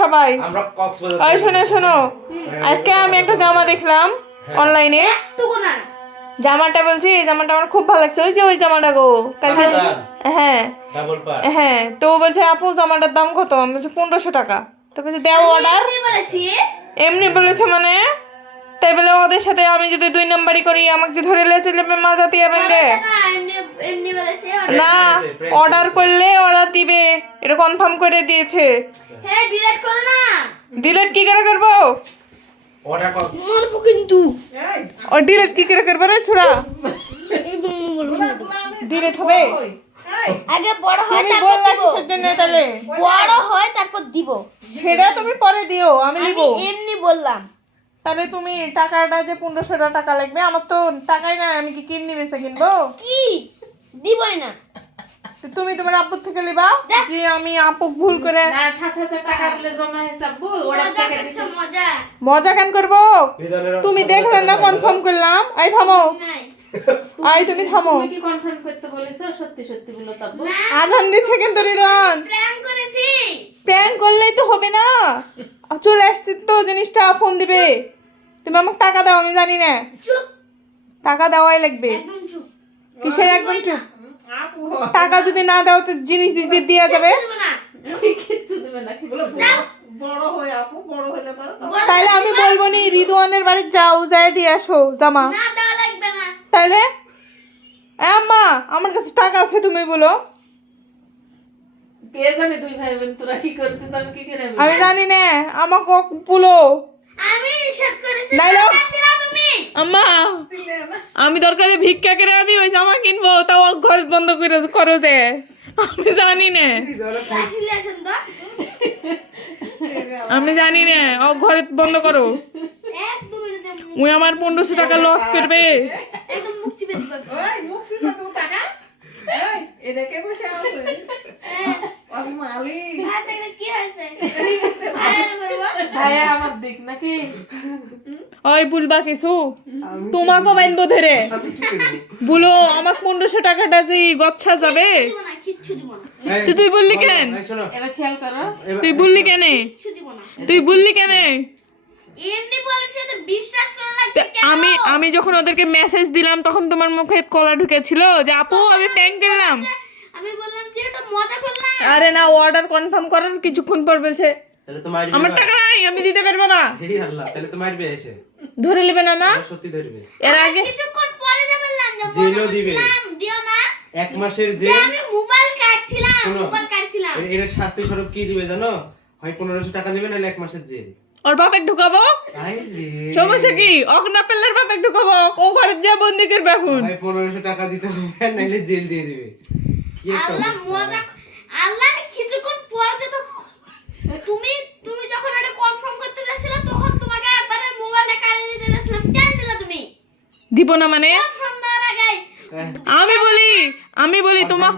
সবাই, আমরা কক্সবাজার ওই শোনো শোনো, আজকে আমি একটা জামা দেখলাম অনলাইনে, একটুকু না জামাটা বলছি এই জামাটা আমার খুব ভালো লাগছে, ওই যে ওই জামাটা গো কালকে, হ্যাঁ ডাবল পার। হ্যাঁ, তো ও বলছে আপু জামাটার দাম কত, আমি বলছি 1500 টাকা, তো বলছে দেও অর্ডার, কি বলেছি এমনি বলেছে মানে, তাই বলে ওদের সাথে আমি যদি 2 নাম্বারই করি আমাকে যে ধরে লেছে যাবে মাজা দিয়ে বেঁধে, না এমনি এমনি বলেছি না অর্ডার করলে অর্ডার দিবে, এটা কনফার্ম করে দিয়েছে। হ্যাঁ ডিলিট করো না ডিলিট কি করে করবো, অর্ডার কর। মারবো কিন্তু ও ডিলিট কি করে করবো রে ছোড়া, ডিলিট হবে, আগে বড় হয় তুমি তারপর বললা দিব কিসের জন্য তাহলে, বড় হয় তারপর দিব সেটা তুমি পরে দিও আমি আমি দিব, এমনি বললাম তাহলে তুমি টাকাটা যে 1500 টাকা লাগবে, আমার তো টাকাই না, আমি কি কিডনি বেচে কিনবো, কি দিবই না তো তুমি তোমার আপুর থেকে লিবা যে আমি আপু ভুল করে, না 7000 টাকা বলে জমা হিসাব বল ওরা মজা টাকা করছো দিতে মজা মজা কেন করবো, বিধানের তুমি দেখলে না কনফার্ম করলাম, আই থামো, নাই আই তুমি থামো, তুমি কি কনফার্ম করতে বলেছো সত্যি সত্যি বলো তাব্বু আধান দিচ্ছে কিন্তু রিদওয়ান, প্র্যাঙ্ক করেছি প্র্যাঙ্ক করলেই তো হবে না, চলে আসছে তো জিনিসটা, ফোন দিবে, তুমি আমাকে টাকা দাও, আমি জানি না, চুপ টাকা দেওয়াই লাগবে, একদম চুপ কিসের একদম চুপ, টাকা যদি না দাও তো জিনিস দিতে দেওয়া যাবে, দিব না কিচ্ছু দেবে না কিছু বড় হয়ে আপু বড় হইলে পারে তো তাইলে আমি বলবো নি রিদওয়ানের বাড়ি যাও, যাই দিয়ে আসো জামা, না দেওয়া লাগবে না তাইলে আম্মা আমার কাছে টাকা আছে তুমি বলো, কে জানে দুই ভাই বোন তোরা কি করছিস আমি কি করে বলবো? আমি জানি না, আমাকে বলো, আমি নিষেধ করেছি ডায়লগ। টাকা দিলা তুমি আম্মা আমি দরকারে ভিক্ষা করে আমি ওই জামা কিনবো, তাও ঘর বন্ধ করে করো যে, আমি জানি না, রিলেশন তো আমি জানি না, ও ঘরে বন্ধ করো, একদম মিনিটে ওই আমার 1500 টাকা লস করবে, একদম মুখ চিপে দিবা ওই মুখ চিপা তো টাকা এই এটাকে বসে আছে ও মালিক ভাই দেখলে কি হয়েছে ভাই করব ভাইয়া আমার দিক নাকি ওই বলবা কিছু তোমাকে বাইনবো ধরে, বলো আমার 1500 টাকাটা যে গচ্ছা যাবে, দিব না কিচ্ছু দিব না তো তুই বললি কেন, এই শোনো, এবার খেয়াল করো তুই বললি কেন, কিচ্ছু দিব না তুই বললি কেন, এমনি বলেছি তো বিশ্বাস করা তো লাগবে কেন আমি যখন ওদেরকে মেসেজ দিলাম তখন তোমার মুখে কলা ঢুকেছিল যে আপু আমি প্র্যাঙ্ক করলাম, আমি বললাম যে এটা মজা করলাম আরে না অর্ডার কনফার্ম করার কিছুক্ষণ পর বলছে তাহলে তো মারবে। আমার টাকা নাই আমি দিতে পারবো না, হে আল্লাহ, তাহলে তো মারবে এসে। ধরে নেবে না মা, ও সত্যি ধরবে। এর আগে কিছুক্ষণ পরে যে বললাম যে জেলও মজা দিবে। করছিলাম দিও না এক মাসের যে জেল। আমি মোবাইল কাটছিলাম শোনো। মোবাইল কাটছিলাম এর শাস্তি স্বরূপ কি দিবে জানো, হয় 1500 টাকা দিবে নাহলে 1 মাসের জেল। ওর বাপেক ঢুকাবো, আই রে, সমস্যা কি অকনা পেল্লার বাপেক ঢুকাবো, ও ঘরে যা বন্দি করবে এখন, হয় 1500 টাকা দিতে হবে নাহলে জেল দিয়ে দিবে। কি একটা আল্লাহ অবস্থা। মজা আল্লাহ আমি কিছুক্ষণ পরে যে তো তুমি তুমি যখন এটা কনফার্ম করতে যাচ্ছিলে তখন তোমাকে একবারে মোবাইলটা কাটে দিতে যাচ্ছিলাম কেন দিলা তুমি দিব না মানে, কনফার্ম দেওয়ার আগে হ্যাঁ, আমি বলি তোমা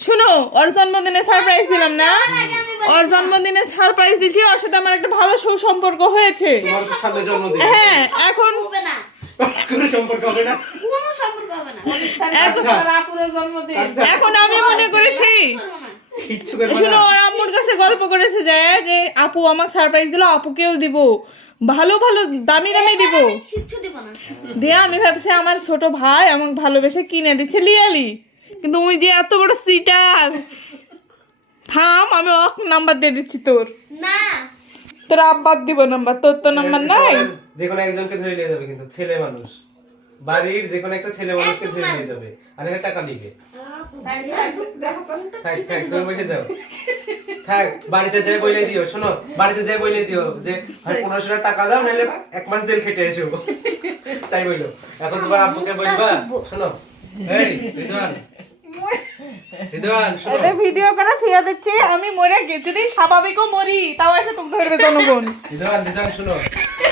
শুনো, ওর জন্মদিনে সারপ্রাইজ দিলাম না, ওর জন্মদিনে সারপ্রাইজ দিছি, ওর সাথে আমার একটা ভালো সুসম্পর্ক হয়েছে, তোমার সামনে জন্মদিন। হ্যাঁ এখন হবে না কোনো সম্পর্ক হবে না। কোনো সম্পর্ক হবে না আচ্ছা। আপুরের জন্মদিন আচ্ছা, এখন আমি মনে করেছি, করবো না কিচ্ছু করবে শুনো না। ওর আম্মুর কাছে গল্প করেছে যে আপু আমাকে সারপ্রাইজ দিল, আপুকেও দিব, ভালো ভালো দামি দামি দিব, আমি কিচ্ছু দিব না দিয়ে আমি ভাবছি আমার ছোট ভাই আমাকে ভালোবেসে কিনে দিচ্ছে লিয়ালি, কিন্তু ওই যে এত বড় সিটার, থাম আমি ওর নাম্বার দিয়ে দিচ্ছি, না তোর আব্বার দিব নাম্বার, তোর তো নাম্বার নাই, যে কোনো একজনকে ধরে নিয়ে যাবে, কিন্তু ছেলে মানুষ বাড়ির যে কোনো একটা ছেলে মানুষকে ধরে নিয়ে যাবে আর এখানে টাকা নিবে। দেখো তো থাক থাক তুমি বসে যাও, থাক বাড়িতে যাই বলে দিও, শোনো বাড়িতে যাই বলে দিও যে হয় 1500 টাকা দাও নাহলে 1 মাস জেল খেটে এসো, তাই বললো। এখন তোমার আব্বুকে বলবা, শোনো এই রিদওয়ান, রিদওয়ান শোনো, এটা ভিডিও করা থুয়া দিচ্ছি, আমি মরে গেছি যদি স্বাভাবিকও মরি তাও এসে তোকে ধরবে জনগণ, রিদওয়ান শোনো,